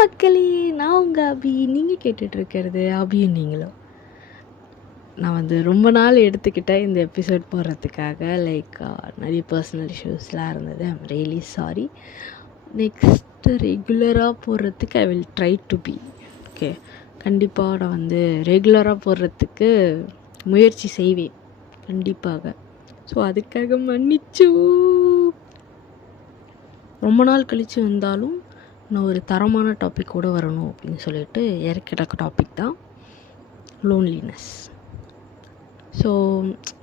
மக்களே, நான் உங்கள் அபி. நீங்கள் கேட்டுட்ருக்கிறது அபியும் நீங்களும். நான் வந்து ரொம்ப நாள் எடுத்துக்கிட்டேன் இந்த எபிசோட் போடுறதுக்காக. நிறைய பர்சனல் இஷ்யூஸ்லாம் இருந்தது. I'm really sorry. நெக்ஸ்ட்டு ரெகுலராக போடுறதுக்கு I will try to be okay. கண்டிப்பாக நான் வந்து ரெகுலராக போடுறதுக்கு முயற்சி செய்வேன் கண்டிப்பாக. ஸோ அதுக்காக மன்னிச்சு. ரொம்ப நாள் கழித்து வந்தாலும் நான் ஒரு தரமான டாப்பிக்கோடு வரணும் அப்படின்னு சொல்லிட்டு இறக்கிற டாபிக் தான் லோன்லினஸ். ஸோ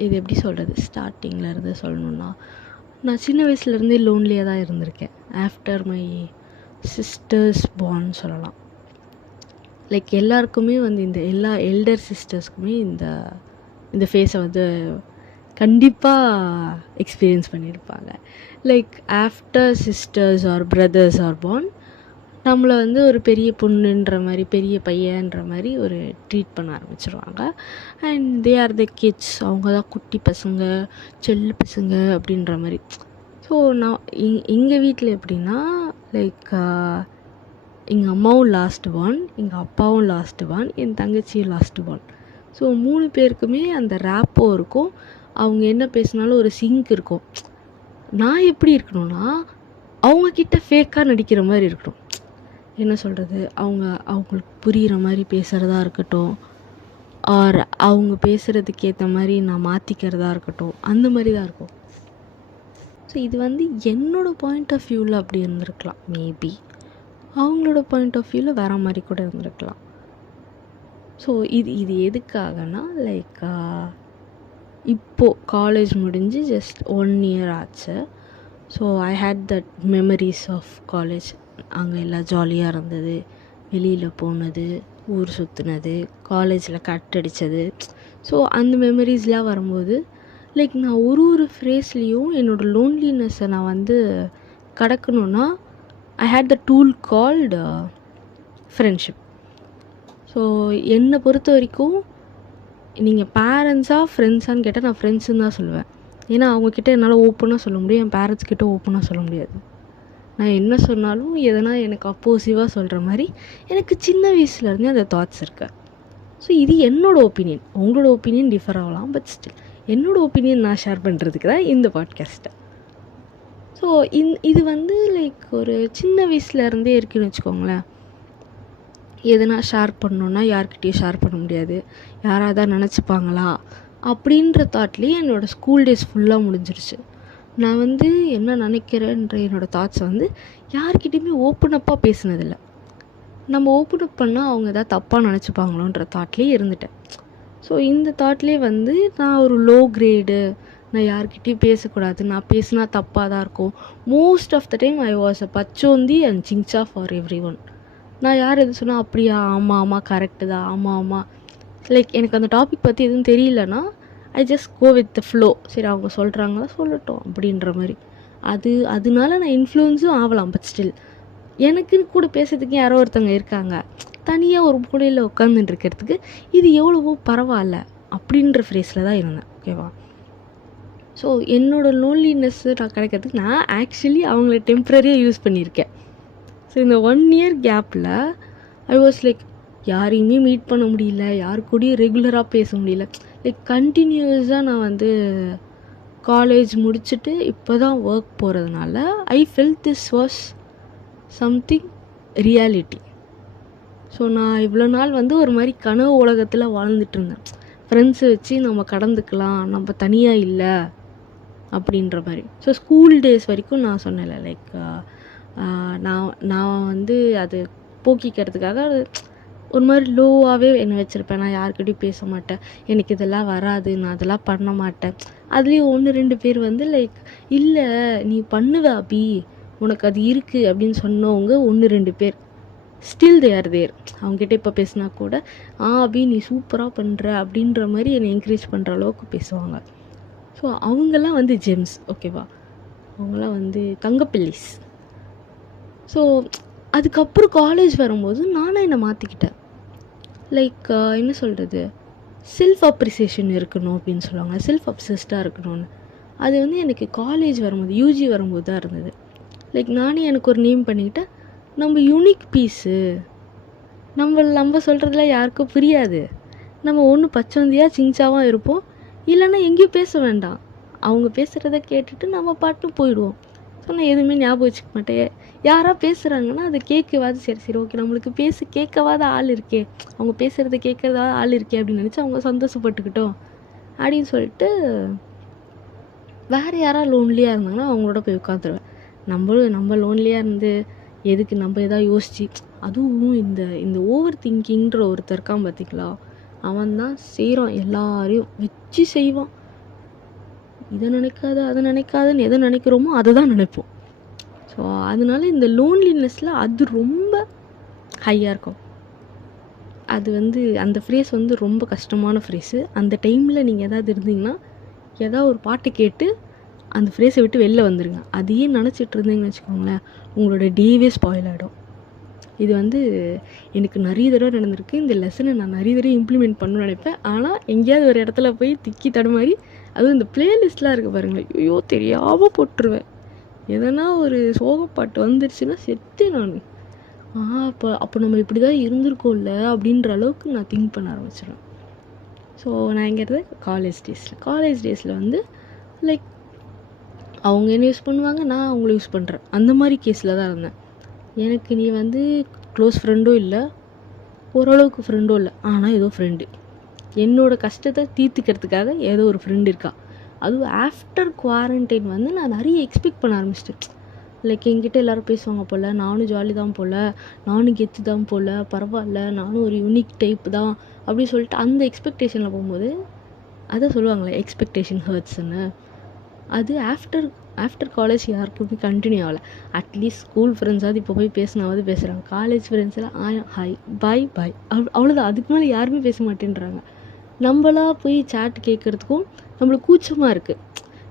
இது எப்படி சொல்கிறது, ஸ்டார்டிங்கில் இருந்து சொல்லணுன்னா, நான் சின்ன வயசுலேருந்தே லோன்லியாக தான் இருந்திருக்கேன். ஆஃப்டர் மை சிஸ்டர்ஸ் பார்ன் சொல்லலாம். எல்லாருக்குமே வந்து எல்லா எல்டர் சிஸ்டர்ஸ்க்குமே இந்த ஃபேஸை வந்து கண்டிப்பாக எக்ஸ்பீரியன்ஸ் பண்ணியிருப்பாங்க. After sisters or brothers or born, நம்மளை வந்து ஒரு பெரிய பொண்ணுன்ற மாதிரி, பெரிய பையன்ற மாதிரி ஒரு ட்ரீட் பண்ண ஆரம்பிச்சிருவாங்க. And they are the kids, அவங்க தான் குட்டி பசங்க, செல்ல பசங்க அப்படின்ற மாதிரி. ஸோ நான் எங்கள் வீட்டில் எப்படின்னா, எங்கள் அம்மாவும் லாஸ்ட் பார்ன், எங்கள் அப்பாவும் லாஸ்ட் பார்ன், என் தங்கச்சியும் லாஸ்ட் பார்ன். ஸோ 3 பேருக்குமே அந்த ரேப்போ இருக்கும். அவங்க என்ன பேசினாலும் ஒரு சிங்க் இருக்கும். நான் எப்படி இருக்கணும்னா, அவங்கக்கிட்ட ஃபேக்காக நடிக்கிற மாதிரி இருக்கணும். என்ன சொல்கிறது, அவங்களுக்கு புரிகிற மாதிரி பேசுகிறதா இருக்கட்டும், ஆர் அவங்க பேசுகிறதுக்கு ஏற்ற மாதிரி நான் மாற்றிக்கிறதா இருக்கட்டும், அந்த மாதிரி தான் இருக்கும். ஸோ இது வந்து என்னோடய பாயிண்ட் ஆஃப் வியூவில் அப்படி இருந்திருக்கலாம். மேபி அவங்களோட பாயிண்ட் ஆஃப் வியூவில் வேறு மாதிரி கூட இருந்திருக்கலாம். ஸோ இது எதுக்காகனா, இப்போது காலேஜ் முடிஞ்சு ஜஸ்ட் 1 year ஆச்சு. So I hate that memories of college. அங்கே எல்லாம் ஜாலியாக இருந்தது, வெளியில் போனது, ஊர் சுற்றுனது, காலேஜில் கட் அடித்தது. ஸோ அந்த மெமரிஸ்லாம் வரும்போது நான் ஒரு ஃப்ரேஸ்லேயும் என்னோடய லோன்லினஸை நான் வந்து கடக்கணுன்னா, I hate the tool called friendship. So என்னை பொறுத்த வரைக்கும் நீங்கள் பேரண்ட்ஸாக ஃப்ரெண்ட்ஸான்னு கேட்டால் நான் ஃப்ரெண்ட்ஸுன்னு தான் சொல்லுவேன். ஏன்னா அவங்கக்கிட்ட என்னால் ஓப்பனாக சொல்ல முடியும், என் பேரண்ட்ஸ் கிட்ட ஓப்பனாக சொல்ல முடியாது. நான் என்ன சொன்னாலும் எதனா எனக்கு அப்போசிவாக சொல்கிற மாதிரி எனக்கு சின்ன வயசுலேருந்தே அந்த தாட்ஸ் இருக்கு. ஸோ இது என்னோடய ஒப்பீனியன். உங்களோட ஒப்பீனியன் டிஃபர் ஆகலாம், பட் ஸ்டில் என்னோடய ஒப்பீனியன் நான் ஷேர் பண்ணுறதுக்கு தான் இந்த பாட்காஸ்ட்டை. ஸோ இது வந்து ஒரு சின்ன வயசுலேருந்தே இருக்குன்னு வச்சுக்கோங்களேன். எதனா ஷேர் பண்ணணுன்னா யார்கிட்டையும் ஷேர் பண்ண முடியாது, யாராவது தான் நினச்சிப்பாங்களா அப்படின்ற தாட்லேயே என்னோடய ஸ்கூல் டேஸ் ஃபுல்லாக முடிஞ்சிருச்சு. நான் வந்து என்ன நினைக்கிறேன்ற என்னோடய தாட்ஸை வந்து யார்கிட்டையுமே ஓப்பனப்பாக பேசினதில்லை. நம்ம ஓப்பன் அப் பண்ணால் அவங்க எதாவது தப்பாக நினச்சிப்பாங்களோன்ற தாட்லேயே இருந்துட்டேன். ஸோ இந்த தாட்லேயே வந்து நான் ஒரு லோ கிரேடு, நான் யார்கிட்டையும் பேசக்கூடாது, நான் பேசினா தப்பாக தான் இருக்கும். Most of the time I was a பச்சோந்தி அண்ட் சிங்சா ஃபார் எவ்ரி ஒன். நான் யார் எது சொன்னால் அப்படியா, ஆமாம் ஆமாம் கரெக்டு தான், ஆமாம் ஆமாம். எனக்கு அந்த டாபிக் பற்றி எதுவும் தெரியலனா I just go with the flow. சரி அவங்க சொல்கிறாங்களா சொல்லட்டும் அப்படின்ற மாதிரி. அதனால நான் இன்ஃப்ளூயன்ஸும் ஆகலாம். பட் ஸ்டில் எனக்குன்னு கூட பேசுறதுக்கு யாரோ ஒருத்தவங்க இருக்காங்க. தனியாக ஒரு மூலையில் உட்காந்துட்டு இருக்கிறதுக்கு இது எவ்வளவோ பரவாயில்ல அப்படின்ற ஃப்ரேஸில் தான் இருந்தேன். ஓகேவா? ஸோ என்னோடய லோன்லினஸ்ஸு நான் கிடைக்கிறதுக்கு நான் ஆக்சுவலி அவங்கள டெம்ப்ரரியாக யூஸ் பண்ணியிருக்கேன். ஸோ இந்த 1 year கேப்பில் ஐ வாஸ் யாரையுமே மீட் பண்ண முடியல, யாரு கூடயும் ரெகுலராக பேச முடியல. கண்டினியூஸாக நான் வந்து காலேஜ் முடிச்சுட்டு இப்போ தான் ஒர்க் போகிறதுனால I felt this was something reality. So நான் இவ்வளோ நாள் வந்து ஒரு மாதிரி கனவு உலகத்தில் வாழ்ந்துட்டு இருந்தேன். ஃப்ரெண்ட்ஸை வச்சு நம்ம கடந்துக்கலாம், நம்ம தனியாக இல்லை அப்படின்ற மாதிரி. ஸோ ஸ்கூல் டேஸ் வரைக்கும் நான் சொன்னேன்ல, நான் வந்து அது போக்கிக்கிறதுக்காக ஒரு மாதிரி லோவாகவே என்னை வச்சுருப்பேன். நான் யார்கிட்டையும் பேச மாட்டேன், எனக்கு இதெல்லாம் வராது, நான் அதெல்லாம் பண்ண மாட்டேன். அதுலேயும் 1-2 பேர் வந்து இல்லை நீ பண்ணுவ அபி, உனக்கு அது இருக்குது அப்படின்னு சொன்னவங்க 1-2 பேர் ஸ்டில் தே ஆர் தேர். அவங்ககிட்ட இப்போ பேசினா கூட அபி நீ சூப்பராக பண்ணுற அப்படின்ற மாதிரி என்னை என்கரேஜ் பண்ணுற அளவுக்கு பேசுவாங்க. ஸோ அவங்கெல்லாம் வந்து ஜெம்ஸ். ஓகேவா? அவங்களாம் வந்து தங்கப்பிள்ளைஸ். ஸோ அதுக்கப்புறம் காலேஜ் வரும்போது நானும் என்னை மாற்றிக்கிட்டேன். என்ன சொல்கிறது, செல்ஃப் அப்ரிசியேஷன் இருக்கணும் அப்படின்னு சொல்லுவாங்க, செல்ஃப் அப்சஸ்டாக இருக்கணும்னு. அது வந்து எனக்கு காலேஜ் வரும்போது, யூஜி வரும்போது தான் இருந்தது. நானே எனக்கு ஒரு நேம் பண்ணிக்கிட்டேன், நம்ம யூனிக் பீஸு. நம்ம சொல்கிறதுல யாருக்கும் புரியாது. நம்ம ஒன்று பச்சவந்தியாக சிங்சாவாக இருப்போம், இல்லைன்னா எங்கேயும் பேச வேண்டாம். அவங்க பேசுகிறத கேட்டுட்டு நம்ம பாட்டு போயிடுவோம். ஸோ நான் எதுவுமே ஞாபகம் வச்சுக்க மாட்டேன். யாராக பேசுகிறாங்கன்னா அதை கேட்கவாது சரி சரி ஓகே நம்மளுக்கு கேட்கவாத ஆள் இருக்கே, அவங்க பேசுகிறத கேட்குறதா ஆள் இருக்கே அப்படின்னு நினச்சி அவங்க சந்தோஷப்பட்டுக்கிட்டோம் அப்படின்னு சொல்லிட்டு வேறு யாராவது லோன்லியாக இருந்தாங்கன்னா அவங்களோட போய் உட்காந்துருவேன். நம்ம லோன்லியாக இருந்து எதுக்கு நம்ம எதாவது யோசிச்சு, அதுவும் இந்த ஓவர் திங்கிங்கிற ஒருத்தர் இருக்கான் பார்த்திங்களா, அவன் தான் செய்கிறான், எல்லாரையும் வச்சு செய்வான். இதை நினைக்காத அதை நினைக்காதன்னு எதை நினைக்கிறோமோ அதை தான் நினைப்போம். ஸோ அதனால இந்த லோன்லினஸில் அது ரொம்ப ஹையாக இருக்கும். அது அந்த ஃப்ரேஸ் ரொம்ப கஷ்டமான ஃப்ரேஸு. அந்த டைமில் நீங்கள் எதாவது இருந்தீங்கன்னா ஏதாவது ஒரு பாட்டு கேட்டு அந்த ஃப்ரேஸை விட்டு வெளில வந்துடுங்க. அதையே நினச்சிட்டு இருந்தீங்கன்னு வச்சுக்கோங்களேன், உங்களோட டேவே ஸ்பாயில் ஆகிடும். இது எனக்கு நிறைய தடவை நடந்திருக்கு. இந்த லெசனை நான் நிறைய தடவை இம்ப்ளிமெண்ட் பண்ணணும்னு நினைப்பேன். ஆனால் எங்கேயாவது ஒரு இடத்துல போய் திக்கி தடுமாறி, அதுவும் இந்த பிளேலிஸ்ட்லாம் இருக்குது பாருங்களேன், ஐயோ தெரியாமல் போட்டுருவேன். எதனா ஒரு சோகப்பாட்டு வந்துருச்சுன்னா செத்து நான். அப்போ நம்ம இப்படி தான் இருந்திருக்கோம்ல அப்படின்ற அளவுக்கு நான் திங்க் பண்ண ஆரம்பிச்சிடுவேன். ஸோ நான் எங்கிறது காலேஜ் டேஸில் லைக் அவங்க என்ன யூஸ் பண்ணுவாங்க, நான் அவங்கள யூஸ் பண்ணுறேன். அந்த மாதிரி கேஸில் தான் இருந்தேன். எனக்கு நீ க்ளோஸ் ஃப்ரெண்டும் இல்லை, ஓரளவுக்கு ஃப்ரெண்டும் இல்லை, ஆனால் ஏதோ ஃப்ரெண்டு. என்னோடய கஷ்டத்தை தீர்த்துக்கிறதுக்காக ஏதோ ஒரு ஃப்ரெண்டு இருக்கா. அதுவும் ஆஃப்டர் குவாரண்டைன் நான் நிறைய எக்ஸ்பெக்ட் பண்ண ஆரம்பிச்சிட்டேன். லைக் என்கிட்ட எல்லோரும் பேசுவாங்க போல், நானும் ஜாலி தான் போல், நானும் கெத்து தான் போல், பரவாயில்ல நானும் ஒரு யூனிக் டைப் தான் அப்படின்னு சொல்லிட்டு அந்த எக்ஸ்பெக்டேஷனில் போகும்போது அதை சொல்லுவாங்களே எக்ஸ்பெக்டேஷன் ஹர்ட்ஸ்ன்னு. அது ஆஃப்டர் காலேஜ் யாருக்குமே கண்டினியூ ஆகலை. அட்லீஸ்ட் ஸ்கூல் ஃப்ரெண்ட்ஸாவது இப்போ போய் பேசினாவது பேசுகிறாங்க. காலேஜ் ஃப்ரெண்ட்ஸில் ஹாய் பாய் அவ்வளோதான். அதுக்கு மேலே யாருமே பேச மாட்டேன்றாங்க. நம்மளாக போய் சேட் கேட்குறதுக்கும் நம்மளுக்கு கூச்சமாக இருக்குது.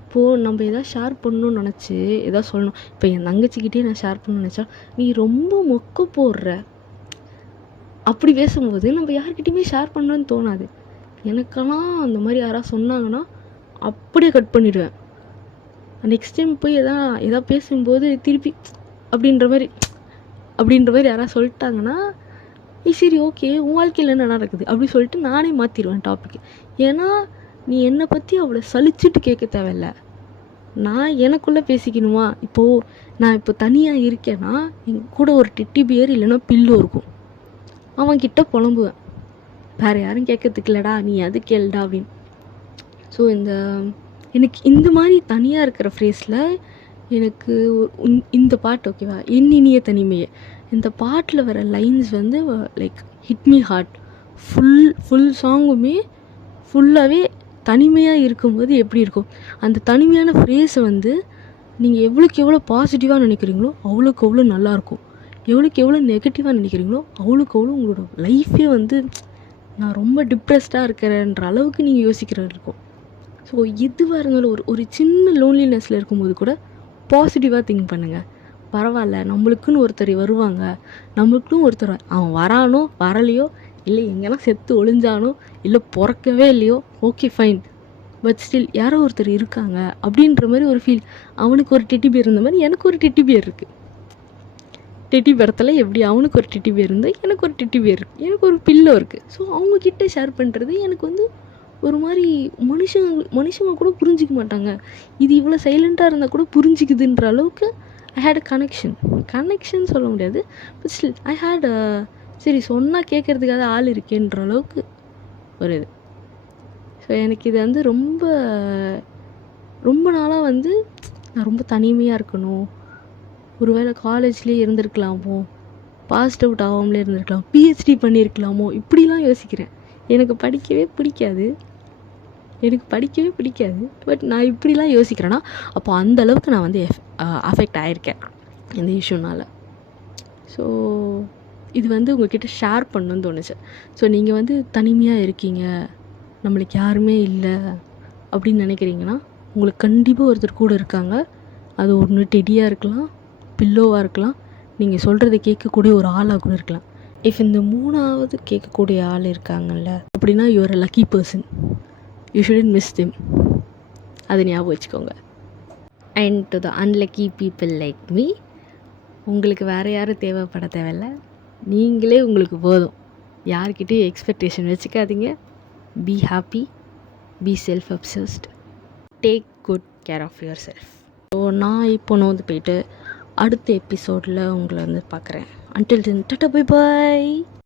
இப்போது நம்ம எதாவது ஷேர் பண்ணணும்னு நினச்சி எதாவது சொல்லணும். இப்போ என் தங்கச்சிக்கிட்டே நான் ஷேர் பண்ணணும்னு நினச்சா, நீ ரொம்ப மொக்க போடுற அப்படி பேசும்போது நம்ம யார்கிட்டையுமே ஷேர் பண்ணணும்னு தோணாது. எனக்கெல்லாம் அந்த மாதிரி யாராவது சொன்னாங்கன்னா அப்படியே கட் பண்ணிவிடுவேன். நெக்ஸ்ட் டைம் போய் எதாவது பேசும்போது திருப்பி அப்படின்ற மாதிரி யாராவது சொல்லிட்டாங்கன்னா, சரி ஓகே உன் வாழ்க்கையில் என்ன நடக்குது அப்படி சொல்லிட்டு நானே மாற்றிடுவேன் டாபிக். ஏன்னா நீ என்னை பற்றி அவ்வளோ சலிச்சுட்டு கேட்க தேவையில்ல. நான் எனக்குள்ளே பேசிக்கணுமா? நான் இப்போ தனியாக இருக்கேன்னா என் கூட ஒரு டெட்டி பியர் இல்லைன்னா பில்லோ இருக்கும். அவன்கிட்ட புலம்புவேன், வேறு யாரும் கேட்கறதுக்கு இல்லைடா, நீ அது கேளுடா அப்படின்னு. ஸோ எனக்கு இந்த மாதிரி தனியாக இருக்கிற ஃப்ரேஸில் எனக்கு இந்த பாட்டு ஓகேவா, என் இனிய தனிமையே, இந்த பாட்டில் வர lines like hit me heart. Full சாங்குமே ஃபுல்லாகவே தனிமையாக இருக்கும்போது எப்படி இருக்கும், அந்த தனிமையான ஃப்ரேஸை நீங்கள் எவ்வளோக்கு எவ்வளோ பாசிட்டிவாக நினைக்கிறீங்களோ அவ்வளோக்கு அவ்வளோ நல்லாயிருக்கும். எவ்வளோக்கு எவ்வளோ நெகட்டிவாக நினைக்கிறீங்களோ அவ்வளோக்கு அவ்வளோ உங்களோட லைஃபே நான் ரொம்ப டிப்ரெஸ்டாக இருக்கிறேன்ற அளவுக்கு நீங்கள் யோசிக்கிறது இருக்கும். ஸோ எதுவாக இருந்தாலும் ஒரு சின்ன லோன்லினஸில் இருக்கும்போது கூட பாசிட்டிவாக திங்க் பண்ணுங்கள். பரவாயில்ல, நம்மளுக்குன்னு ஒருத்தர் வருவாங்க, நம்மளுக்குன்னு ஒருத்தர் அவன் வரானோ வரலையோ, இல்லை எங்கேனா செத்து ஒளிஞ்சானோ, இல்லை பிறக்கவே இல்லையோ, ஓகே ஃபைன், பட் ஸ்டில் யாரோ ஒருத்தர் இருக்காங்க அப்படின்ற மாதிரி ஒரு ஃபீல். அவனுக்கு ஒரு டெட்டி பியர் இருந்த மாதிரி எனக்கு ஒரு டெட்டி பியர் இருக்குது. டெட்டி படத்தில் எப்படி அவனுக்கு ஒரு டெட்டி பியர் இருந்தால் எனக்கு ஒரு டெட்டி பியர் இருக்குது, எனக்கு ஒரு பில்லோ இருக்குது. ஸோ அவங்கக்கிட்ட ஷேர் பண்ணுறது எனக்கு ஒரு மாதிரி மனுஷங்க கூட புரிஞ்சிக்க மாட்டாங்க. இது இவ்வளோ சைலண்ட்டாக இருந்தால் கூட புரிஞ்சிக்குதுன்ற அளவுக்கு ஐ ஹேட் அ கனெக்ஷன் சொல்ல முடியாது, பட் ஸ்டில் ஐ ஹேட் சரி சொன்னால் கேட்குறதுக்காக ஆள் இருக்கேன்ற அளவுக்கு ஒரு இது. ஸோ எனக்கு இது ரொம்ப ரொம்ப நாளாக நான் ரொம்ப தனிமையாக இருக்கணும், ஒரு வேளை காலேஜ்லேயே இருந்திருக்கலாமோ, பாஸ்ட் அவுட் ஆகாமலே இருந்திருக்கலாம், பிஹெச்டி பண்ணியிருக்கலாமோ, இப்படிலாம் யோசிக்கிறேன். எனக்கு படிக்கவே பிடிக்காது, பட் நான் இப்படிலாம் யோசிக்கிறேன்னா அப்போ அந்தளவுக்கு நான் அஃபெக்ட் ஆகிருக்கேன் இந்த இஷ்யூனால். ஸோ இது உங்கள்கிட்ட ஷேர் பண்ணணும்னு தோணுச்சு. ஸோ நீங்கள் தனிமையாக இருக்கீங்க, நம்மளுக்கு யாருமே இல்லை அப்படின்னு நினைக்கிறீங்கன்னா உங்களுக்கு கண்டிப்பாக ஒருத்தர் கூட இருக்காங்க. அது ஒன்று டெடியாக இருக்கலாம், பில்லோவாக இருக்கலாம், நீங்கள் சொல்கிறத கேட்கக்கூடிய ஒரு ஆளாக கூட இருக்கலாம். இஃப் இந்த மூணாவது கேட்கக்கூடிய ஆள் இருக்காங்கல்ல அப்படின்னா you are a lucky person, you shouldn't miss them. அதை ஞாபகம் வச்சுக்கோங்க. And to the unlucky people like me, உங்களுக்கு வேறு யாரும் தேவைப்பட தேவையில்ல. நீங்களே உங்களுக்கு போதும். யார்கிட்டயும் எக்ஸ்பெக்டேஷன் வச்சுக்காதீங்க. Be happy, be self obsessed, take good care of your self. So நான் இப்போ நோந்து போயிட்டு அடுத்த எபிசோடில் உங்களை வந்து பார்க்குறேன். அன்டில் தென் டாடா பை பாய்.